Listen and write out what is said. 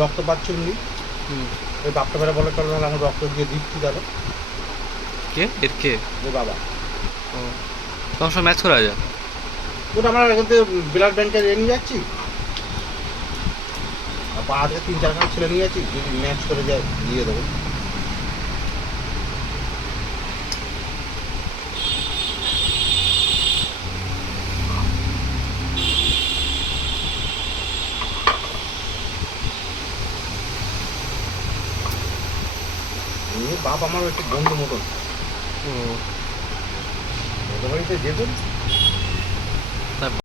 রক্ত পাচ্ছিল নি, ওই বাপটা বেড়া বলে চলো নাহলে এখন রক্ত দিয়ে দিচ্ছি তাহলে। কে এর কে? ওই বাবা। ও, তোমার সঙ্গে ম্যাচ করা যায়? ওটা আমরা এখান থেকে ব্লাড ব্যাংকে নিয়ে যাচ্ছি, আর পা থেকে 3-4 খানা ছেলে নিয়ে যাচ্ছি, যদি ম্যাচ করে যায় দিয়ে দেবো। বাপ আমার একটু বন্ধু মতন, ও, ওদের বাড়িতে যেতেন